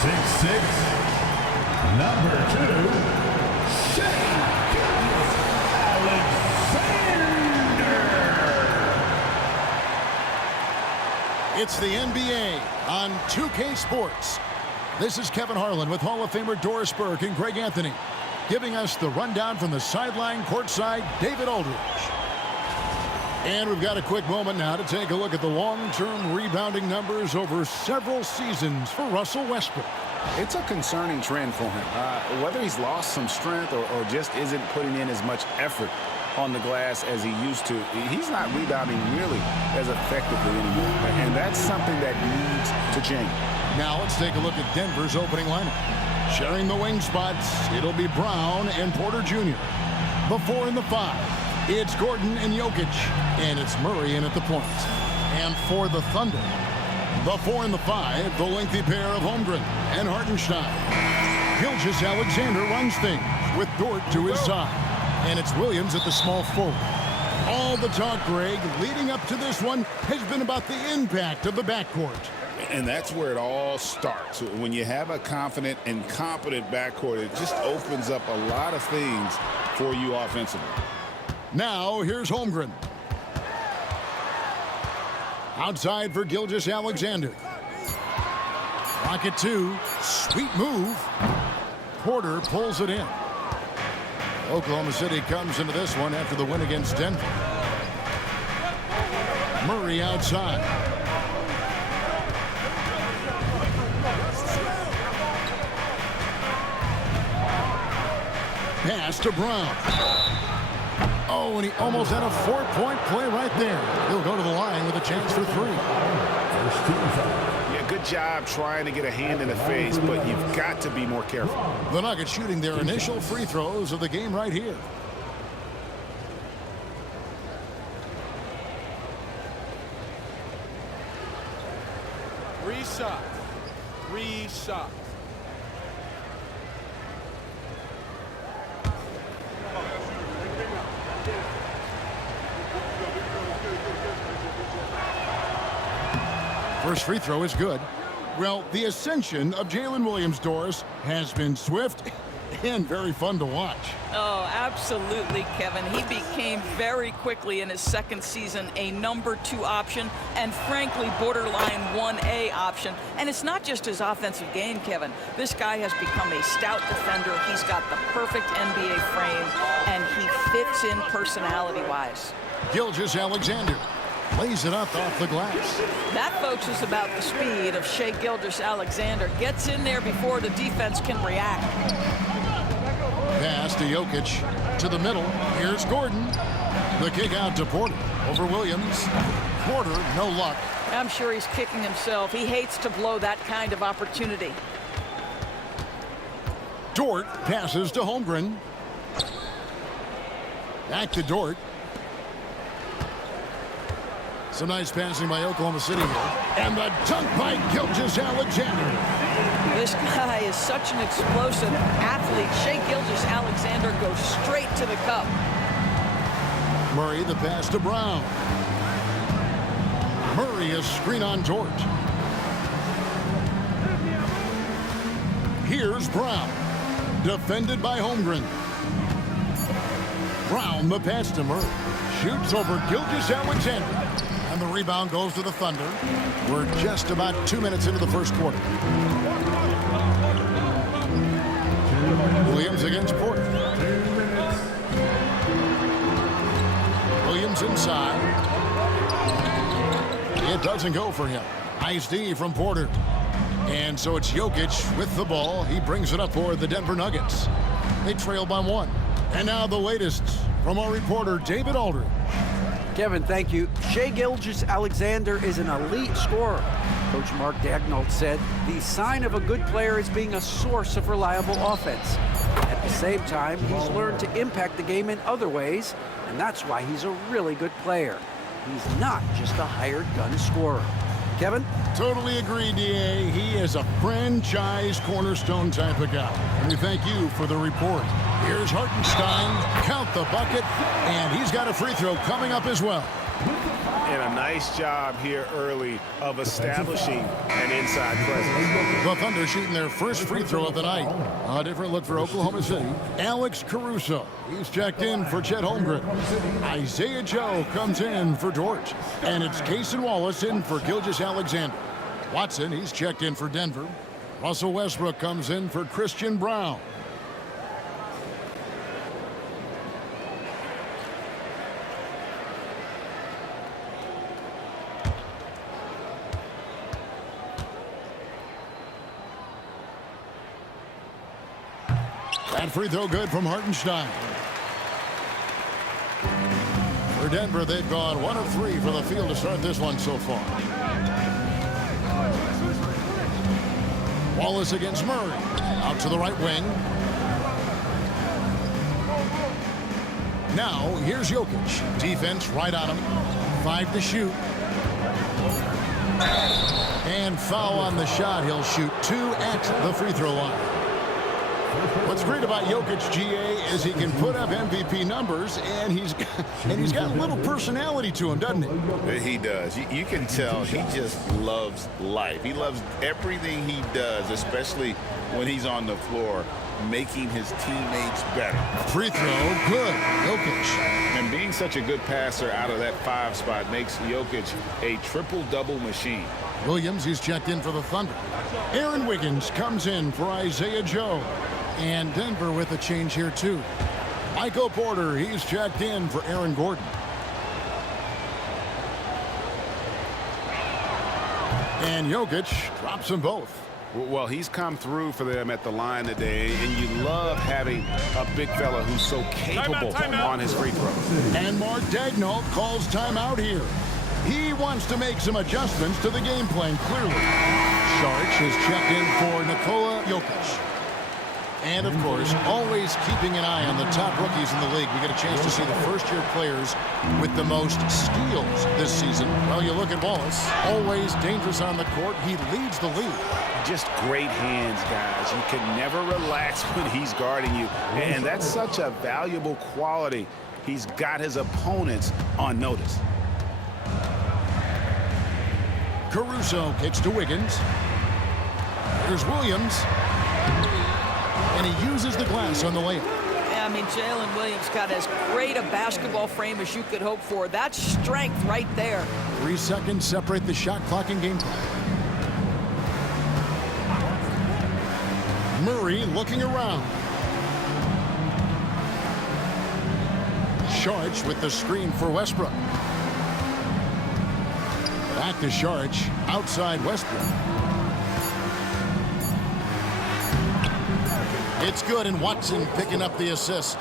6'6", number 2, Shea Alexander. It's the NBA on 2K Sports. This is Kevin Harlan with Hall of Famer Doris Burke and Greg Anthony, giving us the rundown from the sideline courtside, David Aldridge. And we've got a quick moment now to take a look at the long-term rebounding numbers over several seasons for Russell Westbrook. It's a concerning trend for him. Whether he's lost some strength or just isn't putting in as much effort on the glass as he used to, he's not rebounding nearly as effectively anymore. And that's something that needs to change. Now let's take a look at Denver's opening lineup. Sharing the wing spots, it'll be Brown and Porter Jr. The 4 and the 5, it's Gordon and Jokic, and it's Murray in at the point. And for the Thunder, the 4 and the 5, the lengthy pair of Holmgren and Hartenstein. Gilgeous-Alexander runs things with Dort to his side, and it's Williams at the small forward. All the talk, Greg, leading up to this one has been about the impact of the backcourt. And that's where it all starts. When you have a confident and competent backcourt, it just opens up a lot of things for you offensively. Now, here's Holmgren. Outside for Gilgeous-Alexander. Rocket 2, sweet move. Porter pulls it in. Oklahoma City comes into this one after the win against Denver. Murray outside. Pass to Brown. Oh, and he almost had a 4-point play right there. He'll go to the line with a chance for 3. Yeah, good job trying to get a hand in the face, but you've got to be more careful. The Nuggets shooting their initial free throws of the game right here. Three shots. First free throw is good. Well, the ascension of Jalen Williams, Doris, has been swift and very fun to watch. Oh, absolutely, Kevin. He became very quickly in his second season a number 2 option and, frankly, borderline 1A option. And it's not just his offensive game, Kevin. This guy has become a stout defender. He's got the perfect NBA frame, and he fits in personality-wise. Gilgeous-Alexander lays it up off the glass. That, folks, is about the speed of Shea Gilgeous-Alexander. Gets in there before the defense can react. Pass to Jokic to the middle. Here's Gordon. The kick out to Porter over Williams. Porter, no luck. I'm sure he's kicking himself. He hates to blow that kind of opportunity. Dort passes to Holmgren. Back to Dort. Some nice passing by Oklahoma City here. And the dunk by Gilgeous-Alexander. This guy is such an explosive athlete. Shea Gilgeous-Alexander goes straight to the cup. Murray, the pass to Brown. Murray, a screen on Dort. Here's Brown. Defended by Holmgren. Brown, the pass to Murray. Shoots over Gilgeous-Alexander. And the rebound goes to the Thunder. We're just about 2 minutes into the first quarter. Williams against Porter. 2 minutes. Williams inside. It doesn't go for him. Nice D from Porter. And so it's Jokic with the ball. He brings it up for the Denver Nuggets. They trail by 1. And now the latest from our reporter, David Aldridge. Kevin, thank you. Shea Gilgeous-Alexander is an elite scorer. Coach Mark Daigneault said the sign of a good player is being a source of reliable offense. At the same time, he's learned to impact the game in other ways, and that's why he's a really good player. He's not just a hired gun scorer. Kevin? Totally agree, D.A. He is a franchise cornerstone type of guy. And we thank you for the report. Here's Hartenstein. Count the bucket. And he's got a free throw coming up as well. And a nice job here early of establishing an inside presence. The Thunder shooting their first free throw of the night. A different look for Oklahoma City. Alex Caruso. He's checked in for Chet Holmgren. Isaiah Joe comes in for George. And it's Cason Wallace in for Gilgeous-Alexander. Watson, he's checked in for Denver. Russell Westbrook comes in for Christian Brown. That free throw good from Hartenstein. For Denver, they've gone 1 of 3 for the field to start this one so far. Wallace against Murray. Out to the right wing. Now, here's Jokic. Defense right on him. 5 to shoot. And foul on the shot. He'll shoot 2 at the free throw line. What's great about Jokic, GA, is he can put up MVP numbers, and he's got a little personality to him, doesn't he? He does. You can tell he just loves life. He loves everything he does, especially when he's on the floor, making his teammates better. Free throw, good. Jokic. And being such a good passer out of that 5 spot makes Jokic a triple-double machine. Williams, he's checked in for the Thunder. Aaron Wiggins comes in for Isaiah Joe. And Denver with a change here, too. Michael Porter, he's checked in for Aaron Gordon. And Jokic drops them both. Well, he's come through for them at the line today, and you love having a big fella who's so capable on his free throw. And Mark Daigneault calls timeout here. He wants to make some adjustments to the game plan, clearly. Sharch is checked in for Nikola Jokic. And, of course, always keeping an eye on the top rookies in the league. We get a chance to see the first-year players with the most steals this season. Well, you look at Wallace, always dangerous on the court. He leads the league. Just great hands, guys. You can never relax when he's guarding you. And that's such a valuable quality. He's got his opponents on notice. Caruso kicks to Wiggins. Here's Williams. And he uses the glass on the layup. Yeah, I mean, Jalen Williams got as great a basketball frame as you could hope for. That's strength right there. 3 seconds separate the shot clock and game clock. Murray looking around. Sharch with the screen for Westbrook. Back to Sharch, outside Westbrook. It's good, and Watson picking up the assist.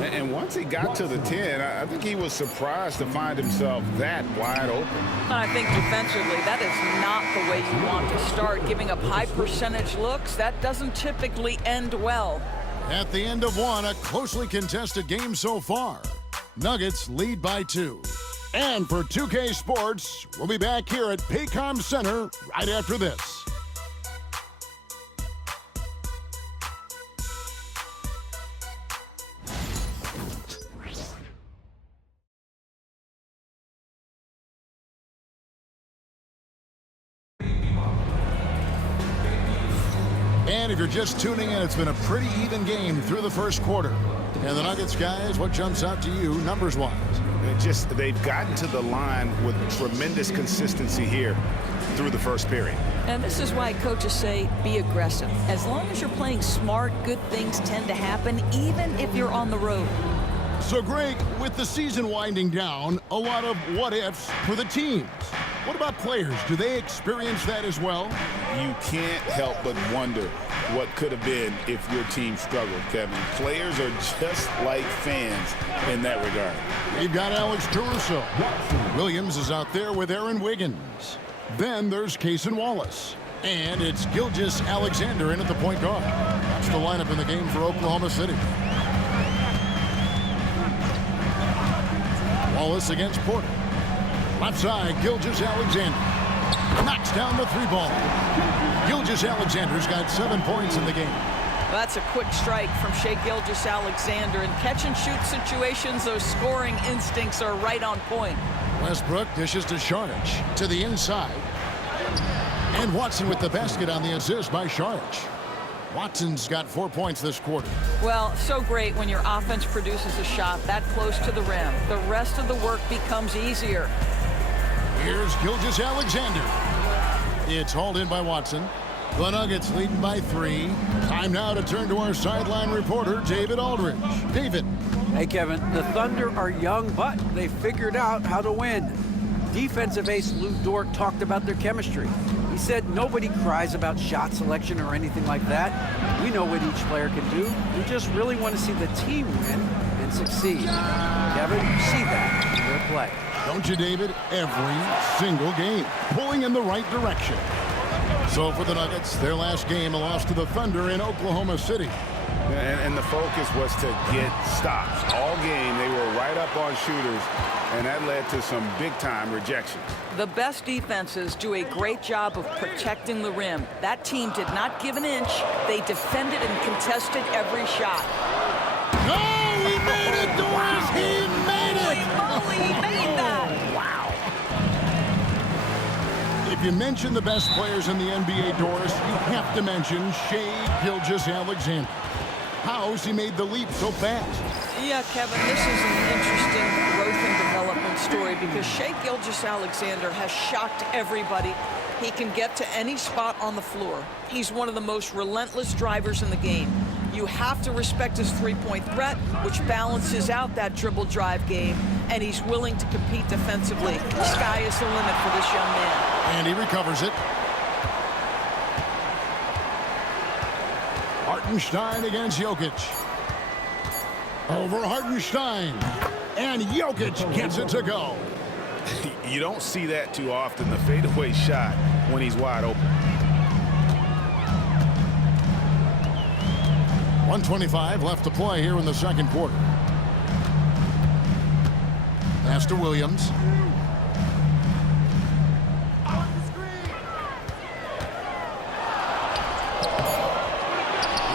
And once he got to the 10, I think he was surprised to find himself that wide open. I think defensively, that is not the way you want to start. Giving up high percentage looks, that doesn't typically end well. At the end of one, a closely contested game so far. Nuggets lead by 2. And for 2K Sports, we'll be back here at Paycom Center right after this. And if you're just tuning in, it's been a pretty even game through the first quarter. And the Nuggets, guys, what jumps out to you numbers-wise? They've gotten to the line with tremendous consistency here through the first period. And this is why coaches say be aggressive. As long as you're playing smart, good things tend to happen, even if you're on the road. So, Greg, with the season winding down, a lot of what-ifs for the teams. What about players? Do they experience that as well? You can't help but wonder what could have been if your team struggled, Kevin. Players are just like fans in that regard. You've got Alex Caruso. Williams is out there with Aaron Wiggins. Then there's Cason Wallace. And it's Gilgeous-Alexander in at the point guard. That's the lineup in the game for Oklahoma City. Wallace against Porter. Left side, Gilgeous-Alexander. Knocks down the 3-ball. Gilgeous-Alexander's got 7 points in the game. That's a quick strike from Shai Gilgeous-Alexander. In catch-and-shoot situations, those scoring instincts are right on point. Westbrook dishes to Sharge to the inside. And Watson with the basket on the assist by Sharge. Watson's got 4 points this quarter. Well, so great when your offense produces a shot that close to the rim. The rest of the work becomes easier. Here's Gilgeous-Alexander. It's hauled in by Watson. The Nuggets leading by 3. Time now to turn to our sideline reporter, David Aldridge. David. Hey, Kevin, the Thunder are young, but they figured out how to win. Defensive ace Lou Dort talked about their chemistry. He said nobody cries about shot selection or anything like that. We know what each player can do. We just really want to see the team win and succeed. Kevin, you see that in their play. Don't you, David? Every single game, pulling in the right direction. So for the Nuggets, their last game, a loss to the Thunder in Oklahoma City. And the focus was to get stops. All game, they were right up on shooters, and that led to some big-time rejections. The best defenses do a great job of protecting the rim. That team did not give an inch. They defended and contested every shot. No, he made it, Doris! He made it! Holy moly, he made that! Wow. If you mention the best players in the NBA, Doris, you have to mention Shai Gilgeous-Alexander. How's he made the leap so fast? Yeah, Kevin, this is an interesting growth and development story because Shai Gilgeous-Alexander has shocked everybody. He can get to any spot on the floor. He's one of the most relentless drivers in the game. You have to respect his three-point threat, which balances out that dribble drive game, and he's willing to compete defensively. The sky is the limit for this young man. And he recovers it. Hartenstein against Jokic. Over Hartenstein. And Jokic gets it to go. You don't see that too often, the fadeaway shot when he's wide open. 1:25 left to play here in the second quarter. Pass to Williams.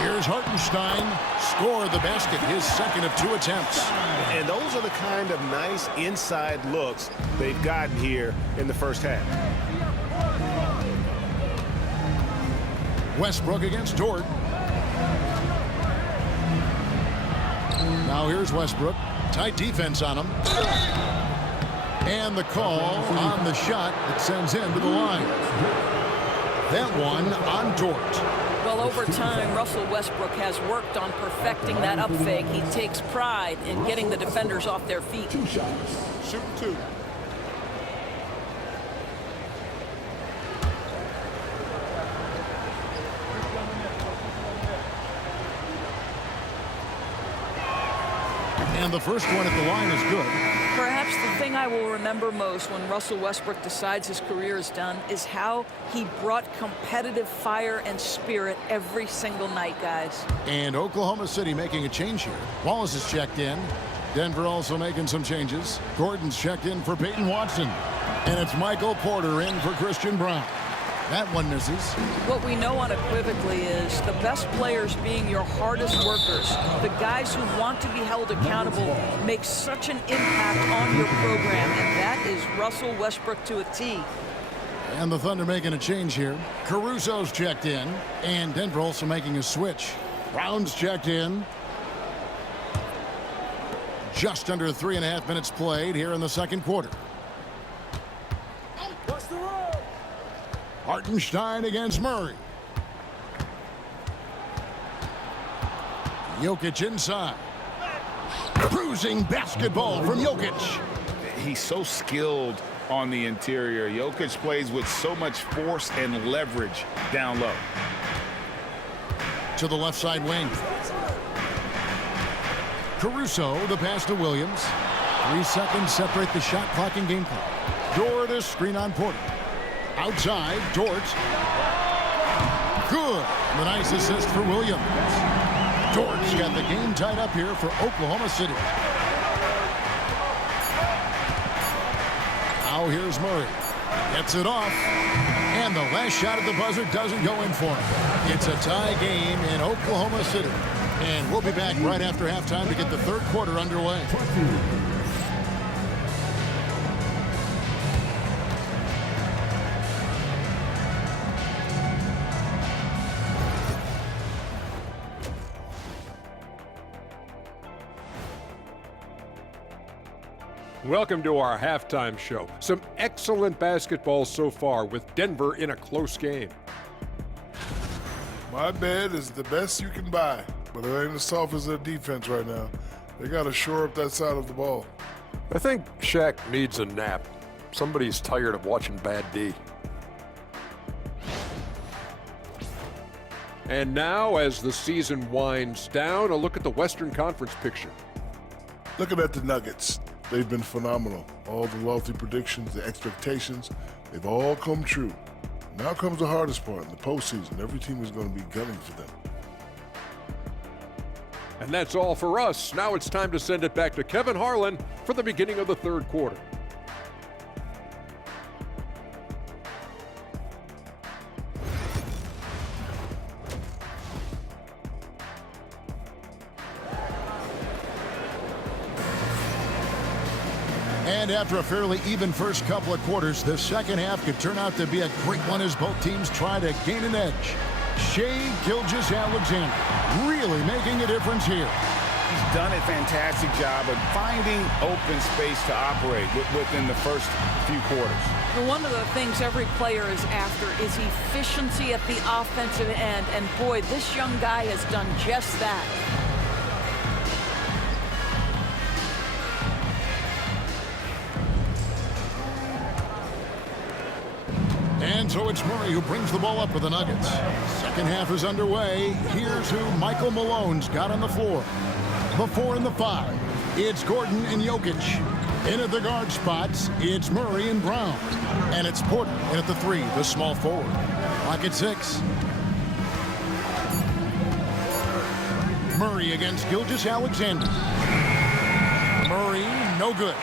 Here's Hartenstein. Scored the basket, his second of 2 attempts. And those are the kind of nice inside looks they've gotten here in the first half. Westbrook against Dort. Now here's Westbrook. Tight defense on him. And the call on the shot that sends him to the line. That one on Dort. Well, over time, Russell Westbrook has worked on perfecting that up fake. He takes pride in getting the defenders off their feet. 2 shots. Shoot 2. And the first one at the line is good. Perhaps the thing I will remember most when Russell Westbrook decides his career is done is how he brought competitive fire and spirit every single night, guys. And Oklahoma City making a change here. Wallace is checked in. Denver also making some changes. Gordon's checked in for Peyton Watson. And it's Michael Porter in for Christian Brown. That one misses. What we know unequivocally is the best players being your hardest workers, the guys who want to be held accountable, make such an impact on your program, and that is Russell Westbrook to a T. And the Thunder making a change here. Caruso's checked in, and Denver also making a switch. Brown's checked in. Just under 3.5 minutes played here in the second quarter. Hartenstein against Murray. Jokic inside. Cruising basketball from Jokic. He's so skilled on the interior. Jokic plays with so much force and leverage down low. To the left side wing. Caruso, the pass to Williams. 3 seconds separate the shot clock and game clock. Dort is screen on Porter. Outside, Dort. Good. The nice assist for Williams. Dort's got the game tied up here for Oklahoma City. Now here's Murray. Gets it off. And the last shot at the buzzer doesn't go in for him. It's a tie game in Oklahoma City. And we'll be back right after halftime to get the third quarter underway. Welcome to our halftime show. Some excellent basketball so far with Denver in a close game. My bed is the best you can buy, but it ain't as soft as their defense right now. They got to shore up that side of the ball. I think Shaq needs a nap. Somebody's tired of watching Bad D. And now, as the season winds down, a look at the Western Conference picture. Looking at the Nuggets, they've been phenomenal. All the lofty predictions, the expectations, they've all come true. Now comes the hardest part in the postseason. Every team is going to be gunning for them. And that's all for us. Now it's time to send it back to Kevin Harlan for the beginning of the third quarter. And after a fairly even first couple of quarters, the second half could turn out to be a great one as both teams try to gain an edge. Shai Gilgeous-Alexander really making a difference here. He's done a fantastic job of finding open space to operate within the first few quarters. One of the things every player is after is efficiency at the offensive end, and boy, this young guy has done just that. And so it's Murray who brings the ball up for the Nuggets. Second half is underway. Here's who Michael Malone's got on the floor. The 4 and the 5. It's Gordon and Jokic. In at the guard spots, it's Murray and Brown. And it's Porter in at the 3, the small forward. Clock at 6. Murray against Gilgeous-Alexander. Murray, no good.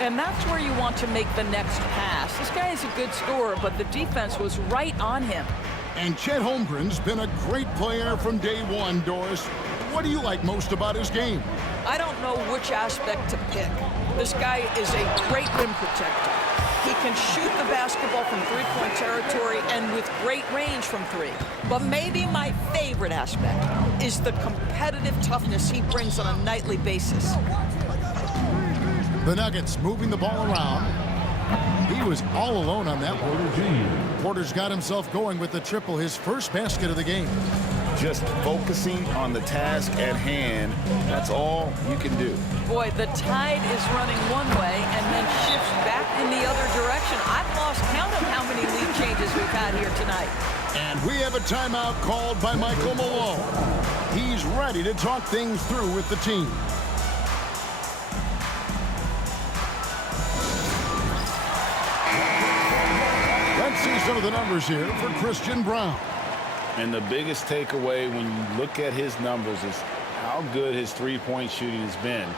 And that's where you want to make the next pass. This guy is a good scorer, but the defense was right on him. And Chet Holmgren's been a great player from day one, Doris. What do you like most about his game? I don't know which aspect to pick. This guy is a great rim protector. He can shoot the basketball from three-point territory and with great range from 3. But maybe my favorite aspect is the competitive toughness he brings on a nightly basis. The Nuggets moving the ball around. He was all alone on that one. Porter's got himself going with the triple, his first basket of the game. Just focusing on the task at hand, that's all you can do. Boy, the tide is running one way and then shifts back in the other direction. I've lost count of how many lead changes we've had here tonight. And we have a timeout called by Michael Malone. He's ready to talk things through with the team. Let's see some of the numbers here for Christian Brown. And the biggest takeaway when you look at his numbers is how good his three-point shooting has been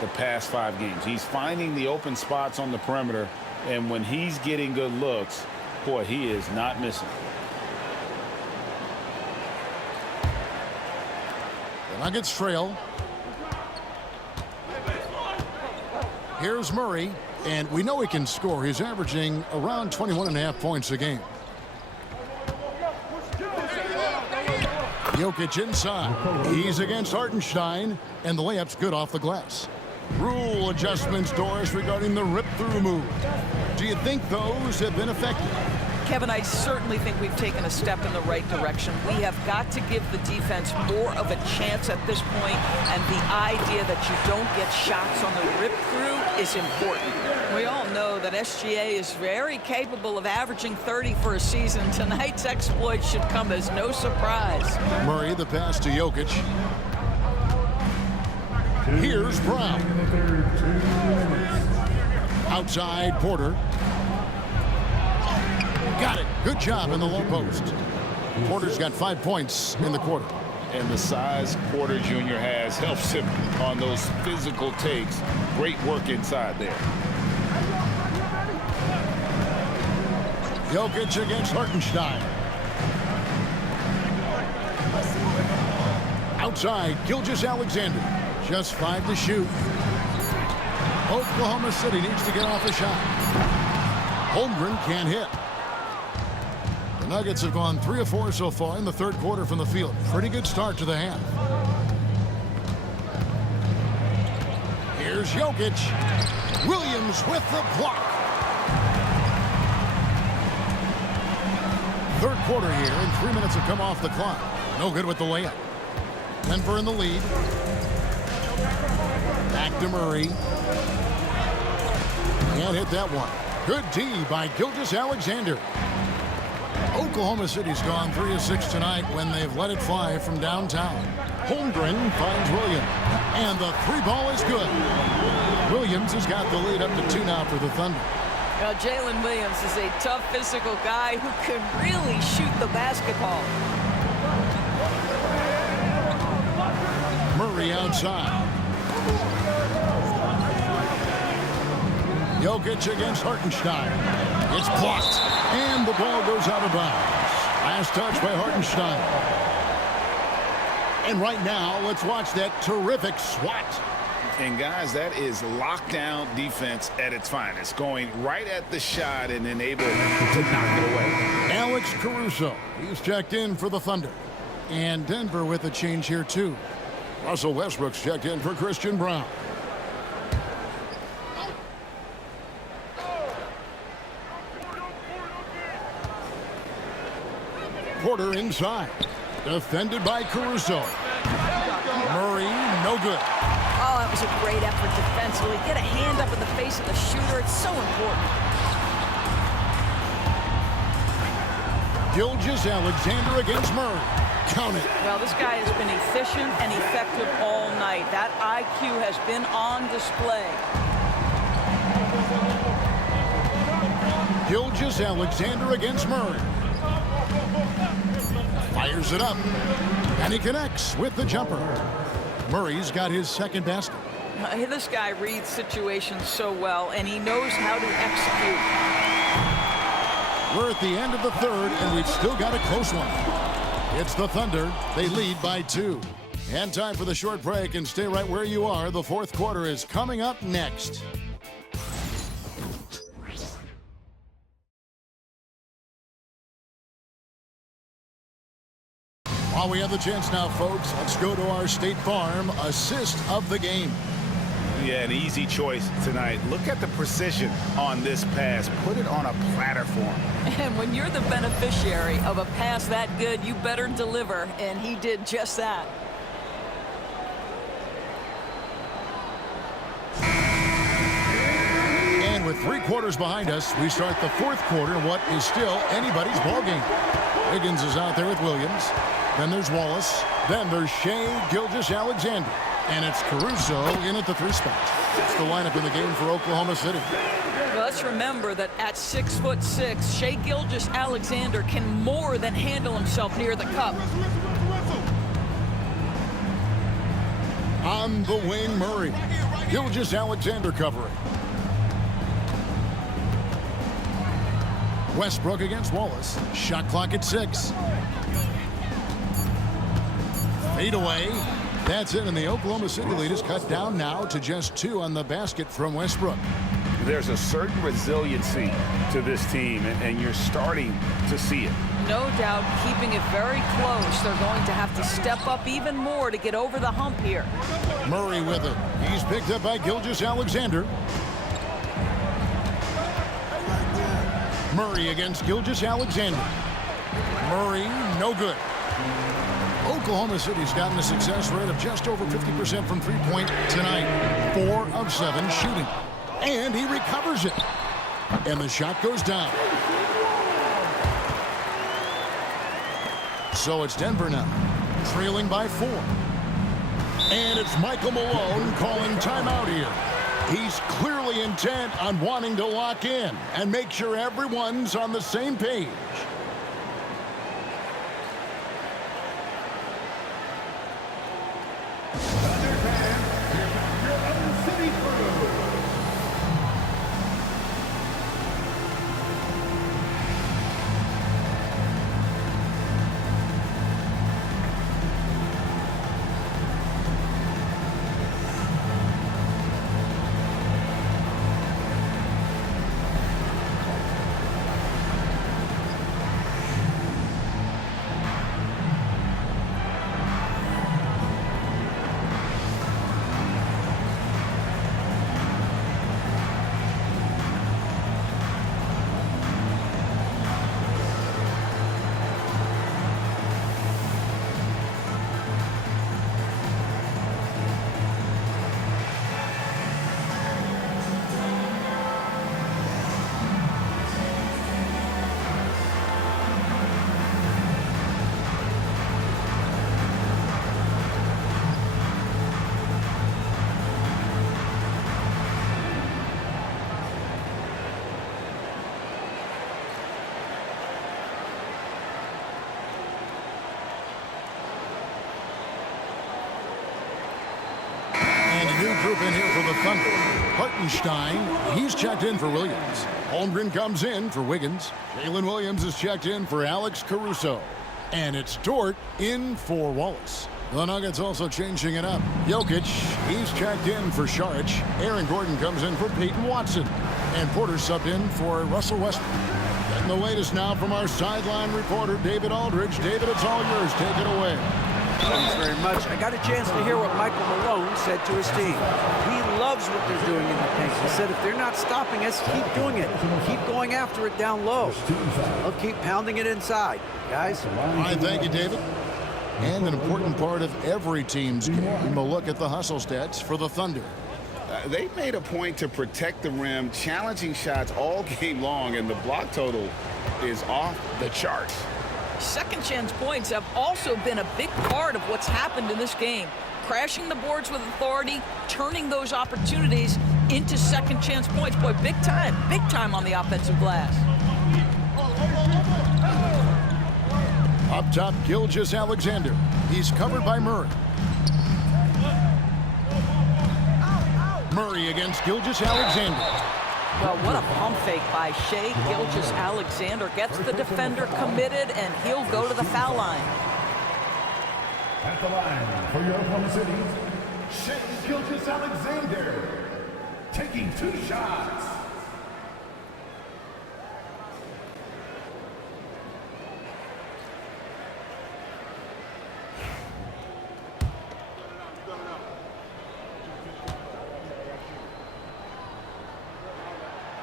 the past 5 games. He's finding the open spots on the perimeter, and when he's getting good looks, boy, he is not missing. The Nuggets trail. Here's Murray, and we know he can score. He's averaging around 21.5 points a game. Jokic inside. He's against Hartenstein, and the layup's good off the glass. Rule adjustments, Doris, regarding the rip-through move. Do you think those have been effective? Kevin, I certainly think we've taken a step in the right direction. We have got to give the defense more of a chance at this point, and the idea that you don't get shots on the rip-through is important. We all know that SGA is very capable of averaging 30 for a season. Tonight's exploit should come as no surprise. Murray, the pass to Jokic. Here's Brown. Outside, Porter. Got it. Good job in the low post. Porter's got 5 points in the quarter. And the size Porter Jr. has helps him on those physical takes. Great work inside there. Jokic against Hartenstein. Outside, Gilgeous-Alexander. Just 5 to shoot. Oklahoma City needs to get off a shot. Holmgren can't hit. The Nuggets have gone 3 of 4 so far in the third quarter from the field. Pretty good start to the half. Here's Jokic. Williams with the block. Third quarter here, and 3 minutes have come off the clock. No good with the layup. Denver in the lead. Back to Murray. Can't hit that one. Good D by Gilgeous-Alexander. Oklahoma City's gone 3 of 6 tonight when they've let it fly from downtown. Holmgren finds Williams, and the 3 ball is good. Williams has got the lead up to 2 now for the Thunder. Well, Jalen Williams is a tough physical guy who can really shoot the basketball. Murray outside. Jokic against Hartenstein. It's blocked, and the ball goes out of bounds. Last touch by Hartenstein. And right now, let's watch that terrific swat. And guys, that is lockdown defense at its finest. Going right at the shot and then able to knock it away. Alex Caruso, he's checked in for the Thunder. And Denver with a change here too. Russell Westbrook's checked in for Christian Brown. Porter inside. Defended by Caruso. Murray, no good. Oh, that was a great effort defensively. Get a hand up in the face of the shooter. It's so important. Gilgeous-Alexander against Murray. Count it. Well, this guy has been efficient and effective all night. That IQ has been on display. Gilgeous-Alexander against Murray. Fires it up. And he connects with the jumper. Murray's got his second basket. This guy reads situations so well, and he knows how to execute. We're at the end of the third, and we've still got a close one. It's the Thunder. They lead by 2. And time for the short break, and stay right where you are. The fourth quarter is coming up next. While we have the chance now, folks, let's go to our State Farm assist of the game. Yeah, an easy choice tonight. Look at the precision on this pass. Put it on a platter for him. And when you're the beneficiary of a pass that good, you better deliver, and he did just that. And with 3 quarters behind us, we start the fourth quarter in what is still anybody's ballgame. Higgins is out there with Williams. Then there's Wallace. Then there's Shai Gilgeous-Alexander. And it's Caruso in at the 3 spot. It's the lineup in the game for Oklahoma City. Well, let's remember that at 6'6", Shai Gilgeous-Alexander can more than handle himself near the cup. On the wing, Murray. Gilgeous-Alexander covering. Westbrook against Wallace. Shot clock at 6. Fade away. That's it, and the Oklahoma City lead is cut down now to just 2 on the basket from Westbrook. There's a certain resiliency to this team, and you're starting to see it. No doubt keeping it very close. They're going to have to step up even more to get over the hump here. Murray with it. He's picked up by Gilgeous-Alexander. Murray against Gilgeous-Alexander. Murray, no good. Oklahoma City's gotten a success rate of just over 50% from three-point tonight. 4 of 7 shooting. And he recovers it. And the shot goes down. So it's Denver now, trailing by 4. And it's Michael Malone calling timeout here. He's clearly intent on wanting to lock in and make sure everyone's on the same page. group in here for the Thunder. Hartenstein, he's checked in for Williams. Holmgren comes in for Wiggins. Jalen Williams is checked in for Alex Caruso. And it's Dort in for Wallace. The Nuggets also changing it up. Jokic, he's checked in for Šarić. Aaron Gordon comes in for Peyton Watson. And Porter subbed in for Russell Westbrook. Getting the latest now from our sideline reporter, David Aldridge. David, it's all yours. Take it away. Thanks very much. I got a chance to hear what Michael Malone said to his team. He loves what they're doing in the paint. He said, if they're not stopping us, keep doing it. Keep going after it down low. They'll keep pounding it inside. Guys? All right, thank you, David. And an important part of every team's game, a look at the hustle stats for the Thunder. They made a point to protect the rim, challenging shots all game long, and the block total is off the charts. Second chance points have also been a big part of what's happened in this game. Crashing the boards with authority, turning those opportunities into second chance points. Boy, big time on the offensive glass. Up top, Gilgeous-Alexander. He's covered by Murray. Murray against Gilgeous-Alexander. Well, what a pump fake by Shai Gilgeous-Alexander. Gets the defender committed, and he'll go to the foul line. At the line for your Oklahoma City, Shai Gilgeous-Alexander, taking 2 shots.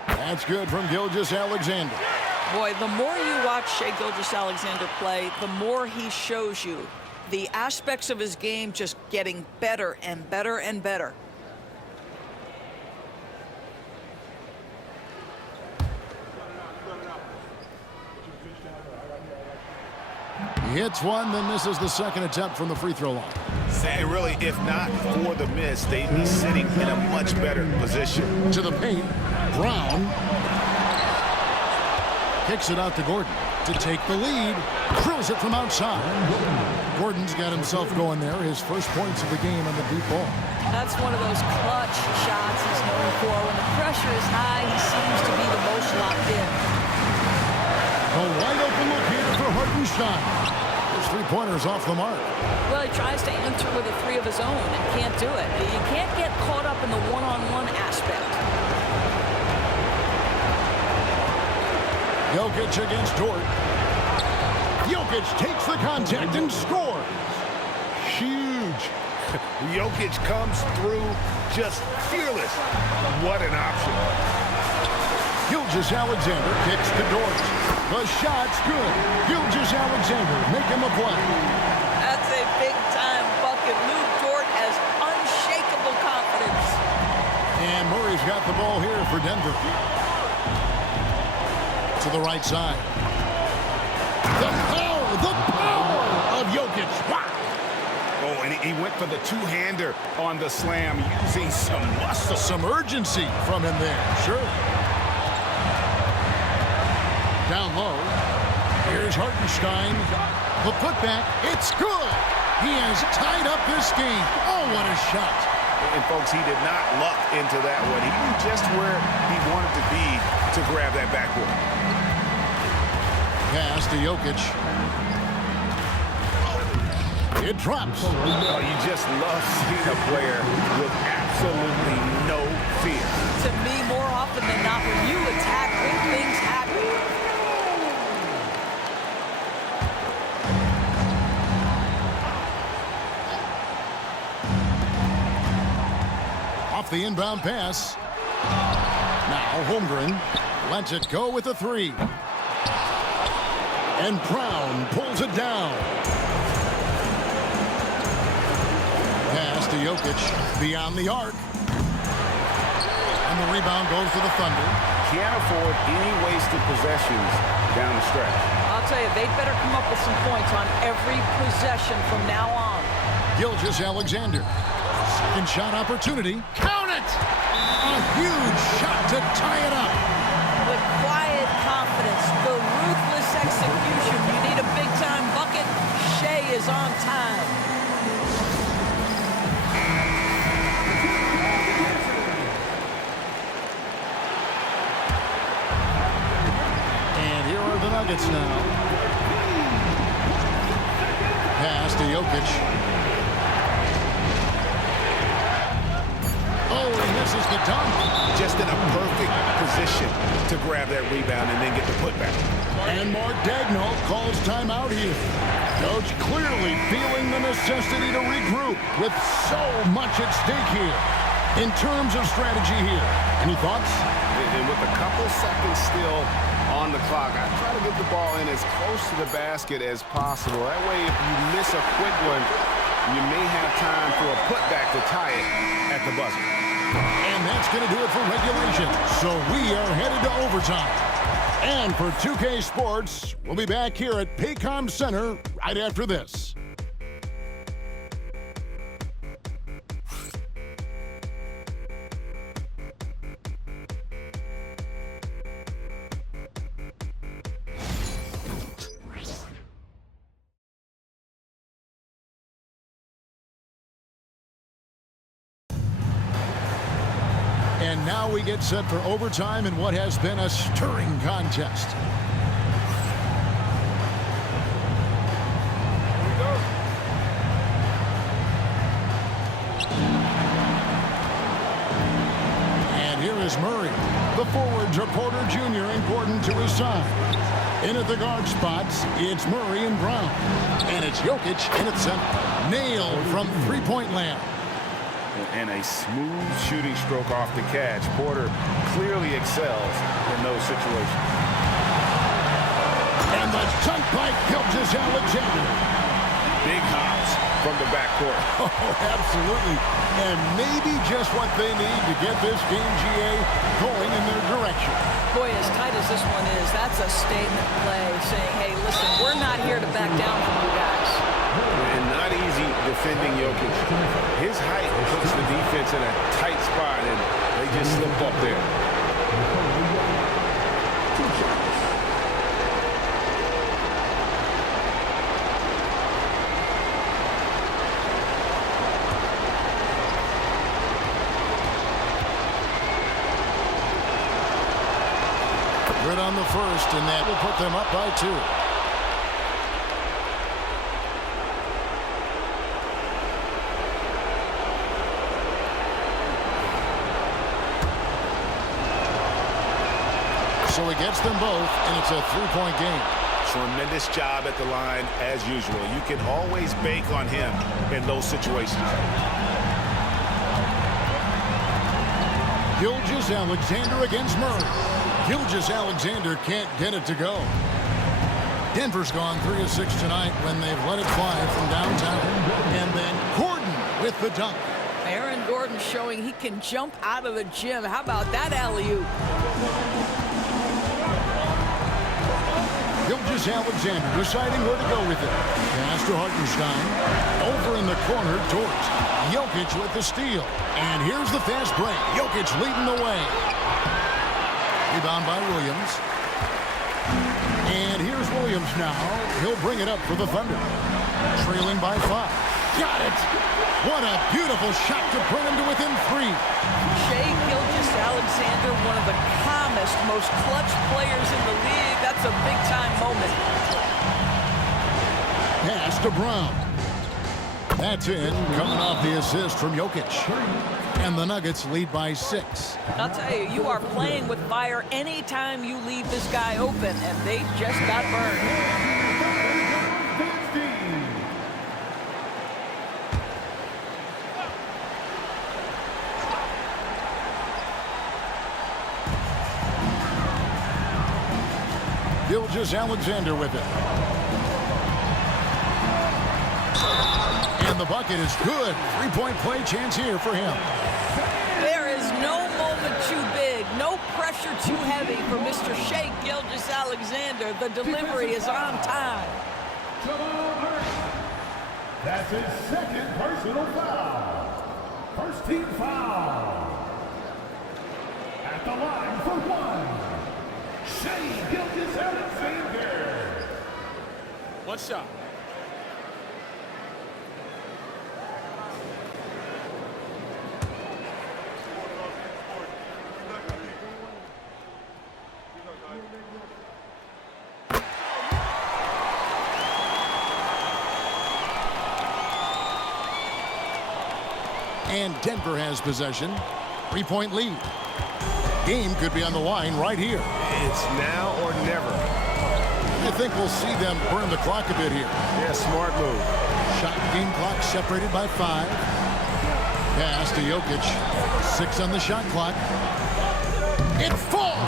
That's good from Gilgeous-Alexander. Boy, the more you watch Shai Gilgeous-Alexander play, the more he shows you the aspects of his game just getting better and better and better. He hits one, then misses the second attempt from the free throw line. And really, if not for the miss, they'd be sitting in a much better position. To the paint, Brown kicks it out to Gordon to take the lead, drills it from outside. Gordon's got himself going there, his first points of the game on the deep ball. That's one of those clutch shots he's known for. When the pressure is high, he seems to be the most locked in. A wide open look here for Hartenstein. His three-pointer's off the mark. Well, he tries to answer with a 3 of his own and can't do it. You can't get caught up in the one-on-one aspect. Jokic against Dort. Jokic takes the contact and scores. Huge. Jokic comes through just fearless. What an option. Gilgeous-Alexander kicks to Dort. The shot's good. Gilgeous-Alexander making the play. That's a big-time bucket. Lou Dort has unshakable confidence. And Murray's got the ball here for Denver. To the right side. The power of Jokic. Wow. Oh, and he went for the two-hander on the slam, using some muscle. Some urgency from him there. Sure. Down low. Here's Hartenstein. The putback. It's good. He has tied up this game. Oh, what a shot. And, folks, he did not luck into that one. He knew just where he wanted to be to grab that backboard. Pass to Jokic. It drops. Oh, you just love seeing a player with absolutely no fear. To me, more often than not, when you attack, big things happen. Off the inbound pass. Now Holmgren lets it go with a 3. And Brown pulls it down. Pass to Jokic beyond the arc. And the rebound goes to the Thunder. Can't afford any wasted possessions down the stretch. I'll tell you, they'd better come up with some points on every possession from now on. Gilgeous-Alexander. Second shot opportunity. Count it! A huge shot to tie it up. The quiet confidence, the ruthless execution. You need a big-time bucket. Shai is on time. Nuggets now. Pass to Jokic. Oh, he misses the dunk. Just in a perfect position to grab that rebound and then get the putback. And Mark Daigneault calls timeout here. Coach clearly feeling the necessity to regroup with so much at stake here in terms of strategy here. Any thoughts? And with a couple seconds still on the clock, I try to get the ball in as close to the basket as possible. That way, if you miss a quick one, you may have time for a putback to tie it at the buzzer. And that's going to do it for regulation. So we are headed to overtime. And for 2K Sports, we'll be back here at Paycom Center right after this. And now we get set for overtime in what has been a stirring contest. And here is Murray. The forwards are Porter Jr. and Gordon to his side. In at the guard spots, it's Murray and Brown. And it's Jokic in at center. Nailed from three-point land. And a smooth shooting stroke off the catch. Porter clearly excels in those situations. And the dunk by Gilgeous-Alexander. Big hops from the backcourt. Oh, absolutely. And maybe just what they need to get this game, GA, going in their direction. Boy, as tight as this one is, that's a statement play saying, hey, listen, we're not here to back down from you guys. And not easy defending Jokic. His height puts the defense in a tight spot, and they just slipped up there. Good on the first, and that will put them up by 2. So he gets them both, and it's a three-point game. Tremendous job at the line, as usual. You can always bank on him in those situations. Gilgeous-Alexander against Murray. Gilgeous-Alexander can't get it to go. Denver's gone 3 of 6 tonight when they've let it fly from downtown. And then Gordon with the dunk. Aaron Gordon showing he can jump out of the gym. How about that alley-oop? Gilgeous-Alexander deciding where to go with it. Pass to Hartenstein. Over in the corner, Dort. Jokic with the steal. And here's the fast break. Jokic leading the way. Rebound by Williams. And here's Williams now. He'll bring it up for the Thunder. Trailing by 5. Got it! What a beautiful shot to bring him to within 3. Shai Gilgeous-Alexander, one of the calmest, most clutch players in the league. That's a big-time moment. Pass to Brown. That's in, coming off the assist from Jokic. And the Nuggets lead by 6. I'll tell you, you are playing with fire anytime you leave this guy open, and they just got burned. Gilgeous-Alexander with it. And the bucket is good. Three-point play chance here for him. There is no moment too big, no pressure too heavy for Mr. Shai Gilgeous-Alexander. The delivery is on time. That's his second personal foul. First team foul. At the line for 1. Shai Gilgeous-Alexander. One shot. And Denver has possession. 3-point lead. Game could be on the line right here. It's now or never. I think we'll see them burn the clock a bit here. Yeah, smart move. Shot game clock separated by 5. Pass to Jokic. 6 on the shot clock. It falls!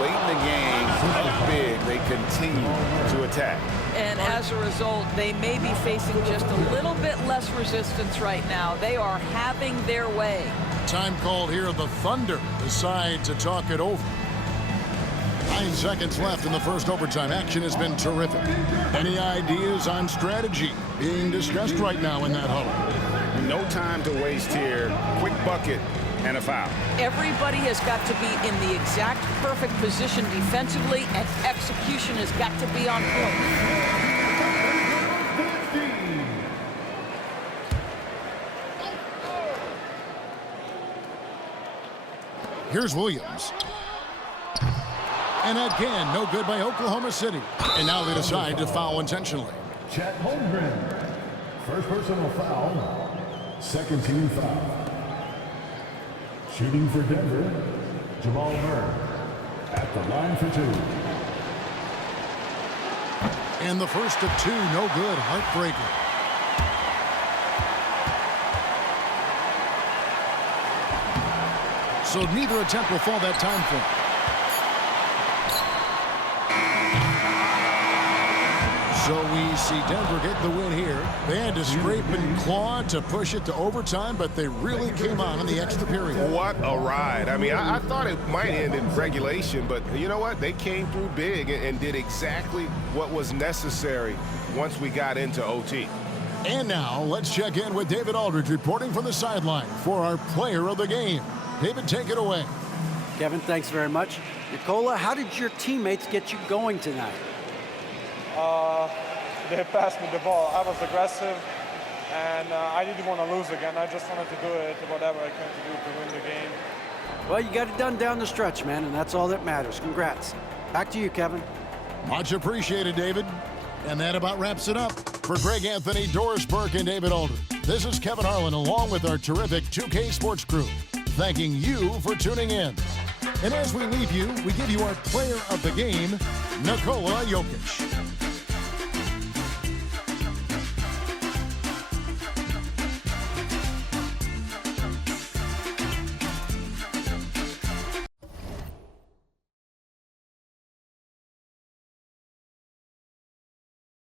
Late in the game, up big, they continue to attack. And as a result, they may be facing just a little bit less resistance right now. They are having their way. Time called here. The Thunder decide to talk it over. 9 seconds left in the first overtime. Action has been terrific. Any ideas on strategy being discussed right now in that huddle? No time to waste here. Quick bucket and a foul. Everybody has got to be in the exact perfect position defensively, and execution has got to be on point. Here's Williams. And again, no good by Oklahoma City. And now they decide to foul intentionally. Chet Holmgren. First personal foul. Second team foul. Shooting for Denver, Jamal Murray. At the line for 2. And the first of 2, no good. Heartbreaker. So neither attempt will fall that time for him. So we see Denver get the win here. They had to scrape and claw to push it to overtime, but they really came on in the extra period. What a ride. I mean, I thought it might end in regulation, but you know what? They came through big and did exactly what was necessary once we got into OT. And now let's check in with David Aldridge reporting from the sideline for our player of the game. David, take it away. Kevin, thanks very much. Nicola, how did your teammates get you going tonight? They passed me the ball. I was aggressive, and I didn't want to lose again. I just wanted to do it, whatever I can to do to win the game. Well, you got it done down the stretch, man, and that's all that matters. Congrats. Back to you, Kevin. Much appreciated, David. And that about wraps it up. For Greg Anthony, Doris Burke, and David Aldridge, this is Kevin Harlan along with our terrific 2K Sports crew, thanking you for tuning in. And as we leave you, we give you our player of the game, Nikola Jokic.